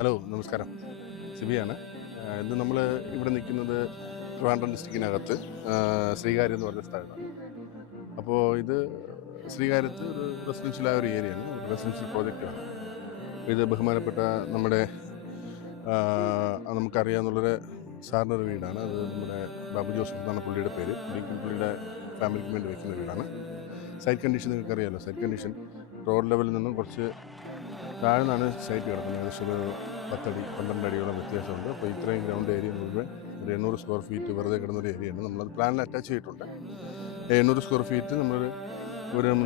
Hello, നമസ്കാരം. സിബിയാണ്. ഇന്ന് നമ്മൾ ഇവിടെ നിൽക്കുന്നത് ട്രിവാൻഡ്രം ഡിസ്ട്രിക്റ്റിനകത്ത് ശ്രീകാര്യം എന്ന് പറഞ്ഞ സ്ഥലത്താണ്. അപ്പോൾ ഇത് ശ്രീകാര്യത്ത് ഒരു റെസിഡൻഷ്യലായ ഒരു ഏരിയയാണ്, ഒരു റെസിഡൻഷ്യൽ പ്രോജക്റ്റാണ്. ഇത് ബഹുമാനപ്പെട്ട നമ്മുടെ നമുക്കറിയാവുന്നുള്ളൊരു സാറിനൊരു വീടാണ്. അത് നമ്മുടെ ബാബു ജോസഫ് എന്നാണ് പുള്ളിയുടെ പേര്. പുള്ളിയുടെ ഫാമിലിക്ക് വേണ്ടി വയ്ക്കുന്ന വീടാണ്. സൈറ്റ് കണ്ടീഷൻ നിങ്ങൾക്കറിയാമല്ലോ. സൈറ്റ് കണ്ടീഷൻ റോഡ് ലെവലിൽ നിന്നും കുറച്ച് താഴ്ന്നാണ് സൈറ്റ് കിടക്കുന്നത്. ഏകദേശം ഒരു 10 അടി 12 അടിയോളം വ്യത്യാസമുണ്ട്. അപ്പോൾ ഇത്രയും ഗ്രൗണ്ട് ഏരിയ മുഴുവൻ ഒരു 800 സ്ക്വയർ ഫീറ്റ് വെറുതെ കിടന്നൊരു ഏരിയയാണ്. നമ്മളത് പ്ലാനിൽ അറ്റാച്ച് ചെയ്തിട്ടുണ്ട്. 800 സ്ക്വയർ ഫീറ്റ് നമ്മളൊരു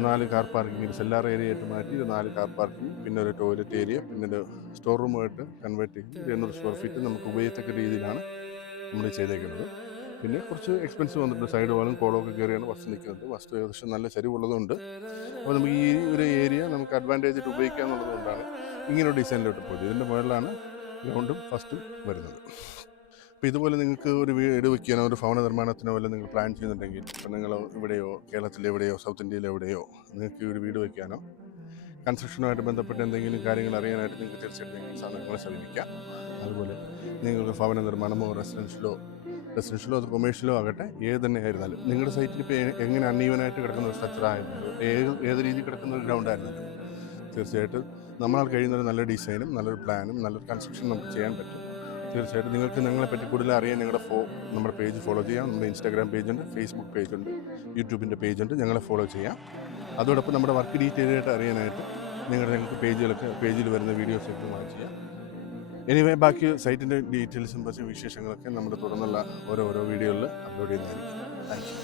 4 കാർ പാർക്കിംഗ്, സെല്ലാർ ഏരിയ ആയിട്ട് മാറ്റി ഒരു 4 കാർ പാർക്കിംഗ്, പിന്നെ ഒരു ടോയ്ലറ്റ് ഏരിയ, പിന്നെ ഒരു സ്റ്റോർ റൂമായിട്ട് കൺവേർട്ട് ചെയ്ത് 800 സ്ക്വയർ ഫീറ്റ് നമുക്ക് ഉപയോഗിക്കത്തക്ക രീതിയിലാണ് നമ്മൾ ചെയ്തേക്കുന്നത്. പിന്നെ കുറച്ച് എക്സ്പെൻസ് വന്നിട്ടുണ്ട്. സൈഡ് വാളും കോളമൊക്കെ കയറിയാണ് വസ്തു നിൽക്കുന്നത്. വസ്തു ഏകദേശം നല്ല ചരിവുള്ളതുകൊണ്ട് അപ്പോൾ നമുക്ക് ഈ ഒരു ഏരിയ നമുക്ക് അഡ്വാൻറ്റേജ് ആയിട്ട് ഉപയോഗിക്കുക എന്നുള്ളതുകൊണ്ടാണ് ഇങ്ങനെ ഡിസൈനിലോട്ട് പോയത്. ഇതിൻ്റെ മുകളിലാണ് ഗ്രൗണ്ടും ഫസ്റ്റും വരുന്നത്. അപ്പോൾ ഇതുപോലെ നിങ്ങൾക്ക് ഒരു വീട് വയ്ക്കാനോ ഒരു ഭവന നിർമ്മാണത്തിനോ വല്ല നിങ്ങൾ പ്ലാൻ ചെയ്യുന്നുണ്ടെങ്കിൽ, ഇപ്പോൾ നിങ്ങൾ എവിടെയോ കേരളത്തിലെവിടെയോ സൗത്ത് ഇന്ത്യയിലെവിടെയോ നിങ്ങൾക്ക് ഒരു വീട് വയ്ക്കാനോ കൺസ്ട്രക്ഷനുമായിട്ട് ബന്ധപ്പെട്ട് എന്തെങ്കിലും കാര്യങ്ങൾ അറിയാനായിട്ട് നിങ്ങൾക്ക് തീർച്ചയായിട്ടും സാധനങ്ങളെ സമീപിക്കാം. അതുപോലെ നിങ്ങൾക്ക് ഭവന നിർമ്മാണമോ റെസിഡൻഷ്യലോ അത് കൊമേഴ്ഷ്യലോ ആകട്ടെ, ഏത് തന്നെ ആയിരുന്നാലും നിങ്ങളുടെ സൈറ്റിൽ ഇപ്പോൾ എങ്ങനെ അൺഈവനായിട്ട് കിടക്കുന്ന ഒരു സ്ട്രക്ചർ ആയിരുന്നാലും ഏത് രീതിയിൽ കിടക്കുന്ന ഒരു ഗ്രൗണ്ട് ആയിരുന്നാലും തീർച്ചയായിട്ടും നമ്മളാൽ കഴിയുന്ന ഒരു നല്ല ഡിസൈനും നല്ലൊരു പ്ലാനും നല്ലൊരു കൺസ്ട്രക്ഷൻ നമുക്ക് ചെയ്യാൻ പറ്റും. തീർച്ചയായിട്ടും നിങ്ങൾക്ക് ഞങ്ങളെപ്പറ്റി കൂടുതൽ അറിയാൻ നമ്മുടെ പേജ് ഫോളോ ചെയ്യാം. നമ്മുടെ ഇൻസ്റ്റാഗ്രാം പേജുണ്ട്, ഫേസ്ബുക്ക് പേജുണ്ട്, യൂട്യൂബിൻ്റെ പേജുണ്ട്. ഞങ്ങളെ ഫോളോ ചെയ്യാം. അതോടൊപ്പം നമ്മുടെ വർക്ക് ഡീറ്റെയിൽ ആയിട്ട് അറിയാനായിട്ട് ഞങ്ങൾക്ക് പേജിൽ വരുന്ന വീഡിയോസൊക്കെ വാച്ച് ചെയ്യാം. എനിവേ, ബാക്കി സൈറ്റിൻ്റെ ഡീറ്റെയിൽസും മറ്റ് വിശേഷങ്ങളൊക്കെ നമ്മുടെ തുടർന്നുള്ള ഓരോ വീഡിയോയിൽ അപ്ലോഡ് ചെയ്യുന്നതായിരിക്കും. Thank you.